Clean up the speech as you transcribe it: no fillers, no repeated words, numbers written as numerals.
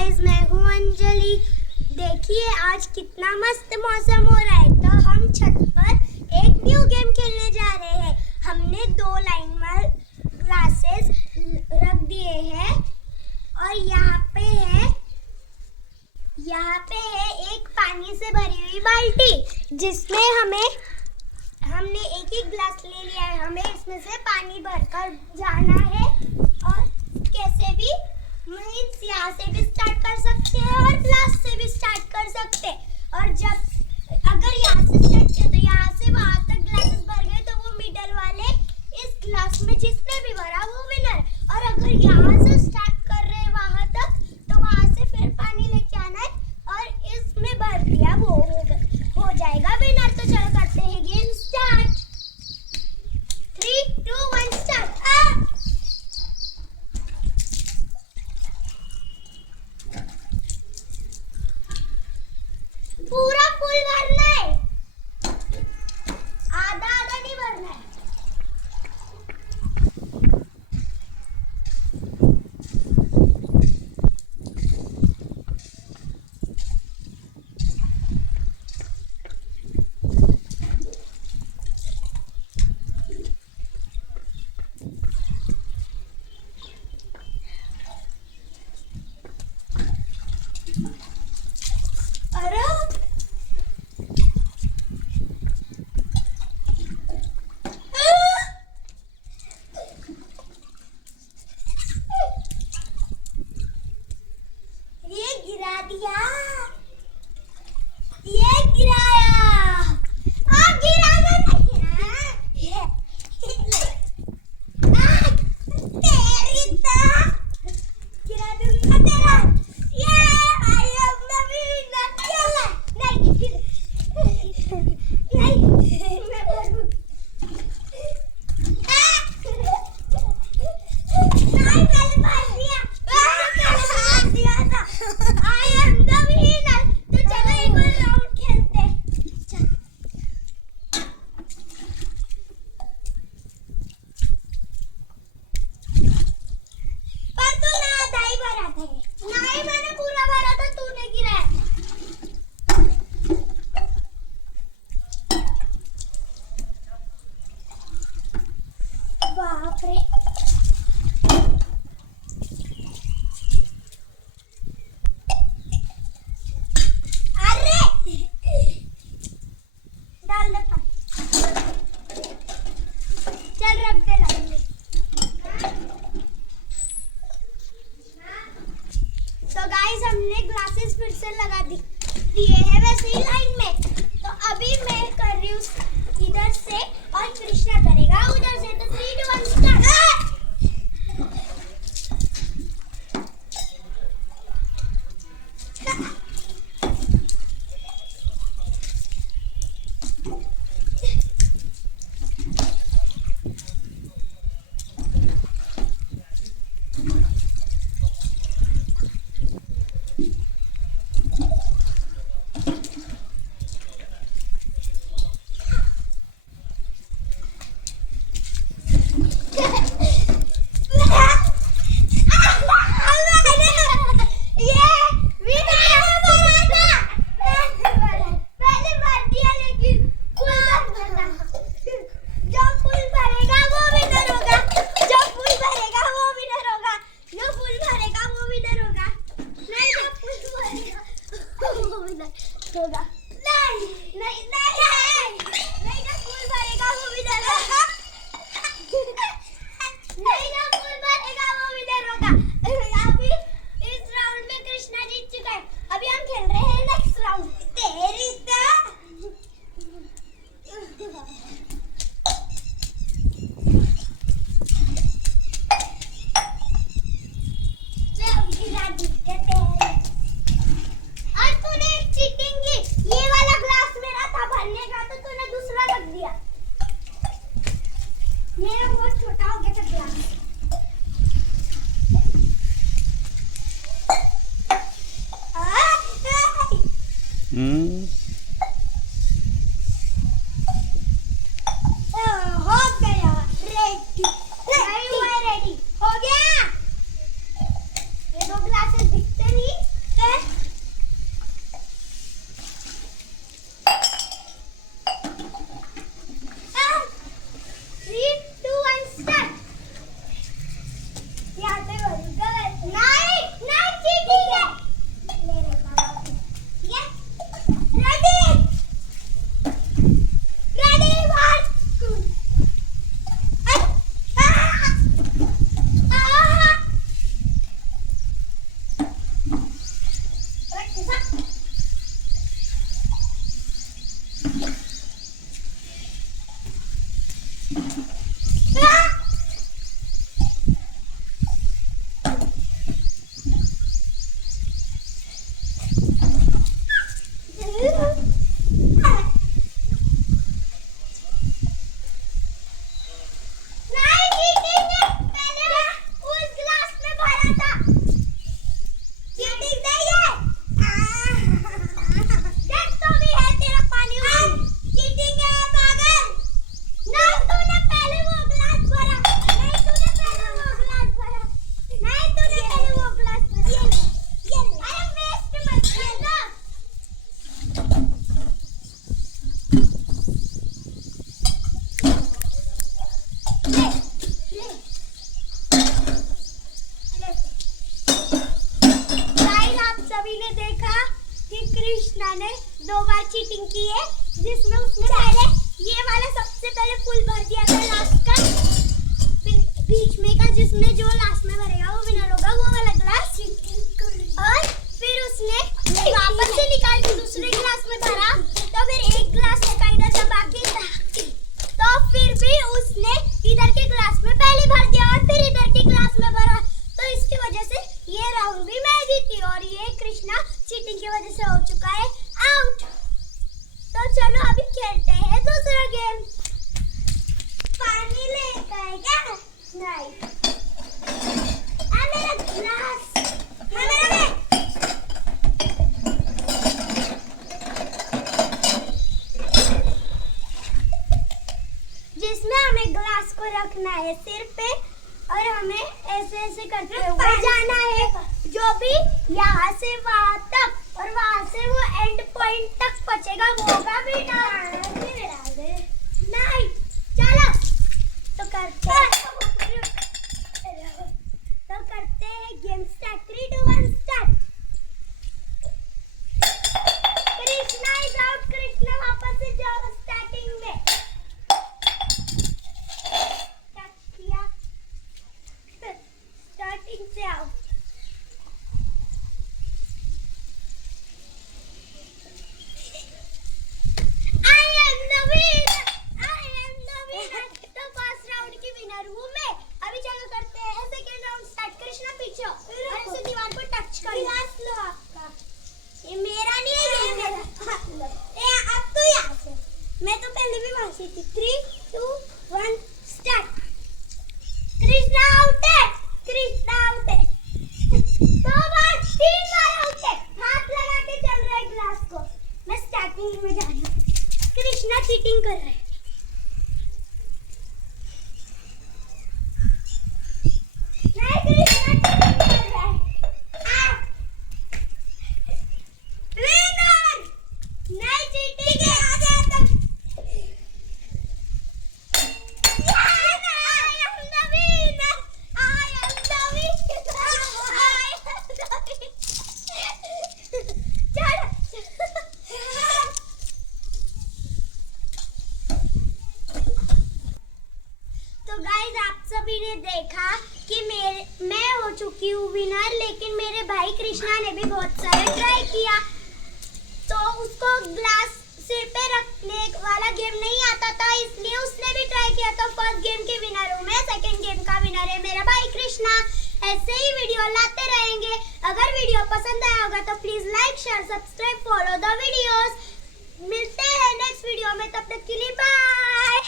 Guys, मैं हूँ अंजलि। देखिए आज कितना मस्त मौसम हो रहा है। तो हम छत पर एक न्यू गेम खेलने जा रहे हैं। हमने 2 लाइन में ग्लासेस रख दिए हैं और यहाँ पे है एक पानी से भरी हुई बाल्टी, जिसमें हमने एक ही ग्लास ले लिया है। हमें इसमें से पानी भरकर जाना है और कैसे भी मीन्स यहाँ से भी स्टार्ट कर सकते हैं और ग्लास से भी स्टार्ट कर सकते हैं। और अगर यहाँ से स्टार्ट किया तो यहाँ से वहाँ तक ग्लासेस भर गए तो वो मिडल वाले इस ग्लास में जिसने भी भरा वो विनर। और अगर यहाँ से स्टार्ट कर रहे हैं वहाँ तक तो वहाँ से फिर पानी लेके आना है और इसमें भर दिया वो हो जाएगा विनर। तो चलो करते हैं गेम स्टार्ट। 3, 2, 1 स्टार्ट। पूरा फुल भरना है, आधा आधा नहीं भरना है। अरे ये गिरा दिया, ये गिराया। गिराना नहीं है। तेरी गिरा दूंगा तेरा। ये आई एम द विनर। नहीं मैं भरूं। नहीं पहले भर दिया था। I am the winner. तो चलो एक और राउंड खेलते हैं। पर तूने आधा ही भरा था। नहीं मैंने पूरा भरा था, तूने गिराया। बाप रे। अरे डाल दे पानी। चल रख दे लाइन में। तो गाइस हमने ग्लासेस फिर से लगा दिए हैं वैसे ही लाइन में। तो अभी मैं कर रही हूँ इधर से और कृष्णा करेगा उधर से। तो 3, 2, 1 स्टार्ट। होगा नहीं नहीं नहीं नहीं ना फूल भरेगा वो भी डर होगा। नहीं ना फूल भरेगा वो भी डर होगा। अभी इस राउंड में कृष्णा जीत चुका है। अभी हम खेल रहे हैं नेक्स्ट राउंड। तेरी ये वाला ग्लास मेरा था भरने का, तो तूने दूसरा रख दिया। मेरा बहुत छोटा हो गया था ग्लास। हो गया रेडी। नहीं हुआ रेडी हो गया। ये 2 ग्लासेस दिखते नहीं। सभी ने देखा कि कृष्णा ने 2 बार चीटिंग की है, जिसमें उसने पहले ये वाला सबसे पहले फुल भर दिया था लास्ट का, बीच में का, जिसमें जो लास्ट में भरेगा वो विनर होगा, वो वाला ग्लास। और फिर उसने वापस से निकाल के दूसरे ग्लास में भरा, तो फिर एक ग्लास का इधर दबा के, तो फिर भी उसने इधर के ग्लास में पहले भर दिया और फिर इधर के ग्लास में भरा, तो इसकी वजह से ये राउंड भी मैं जीती और ये कृष्णा चीटिंग की वजह से हो चुका है आउट। तो चलो अभी खेलते हैं दूसरा गेम। पानी लेता है क्या? नहीं। मेरा ग्लास, मेरा जिसमें हमें ग्लास को रखना है सिर पे और हमें ऐसे ऐसे करते हुए जाना है, जो भी यहाँ से वहाँ तक और वहाँ से वो एंड पॉइंट तक पहुँचेगा वो होगा विनर। नहीं चलो तो करते हैं game start. 3 2 1 start. Krishna is out. Krishna वापस से जाओ स्टार्टिंग में। स्टार्टिंग से आओ। तो फर्स्ट राउंड की विनर हूँ मैं। अभी चलो करते हैं सेकंड राउंड स्टार्ट। कृष्णा पीछे और ऐसे दीवार को टच कर लो आपका। ये मेरा नहीं है, ये मेरा। अब तो यहाँ से, मैं तो पहले भी वहां से थी। 3 2 1 स्टार्ट। कृष्णा आउट है। कृष्णा आउट है। 2 बार 3 बार आउट है। हाथ लगा के चल रहा है ग्लास को। मैं स्टार्टिंग में जा रही हूँ। कृष्णा चीटिंग कर रहा है। नहीं, कृष्णा चीटिंग कर रहा है। विनर! नहीं चीटिंग है, आ जा तुम। तो गाइस आप सभी ने देखा कि मैं हो चुकी हूँ विनर, लेकिन मेरे भाई कृष्णा ने भी बहुत सारे ट्राई किया, तो उसको ग्लास सिर पे रखने वाला गेम नहीं आता था, इसलिए उसने भी ट्राई किया। तो फर्स्ट गेम की विनर हूँ मैं, सेकंड गेम का विनर है मेरा भाई कृष्णा। ऐसे ही वीडियो लाते रहेंगे। अगर वीडियो पसंद आया होगा तो please like share subscribe follow the videos. मिलते हैं नेक्स्ट वीडियो में, तब तक के लिए बाय।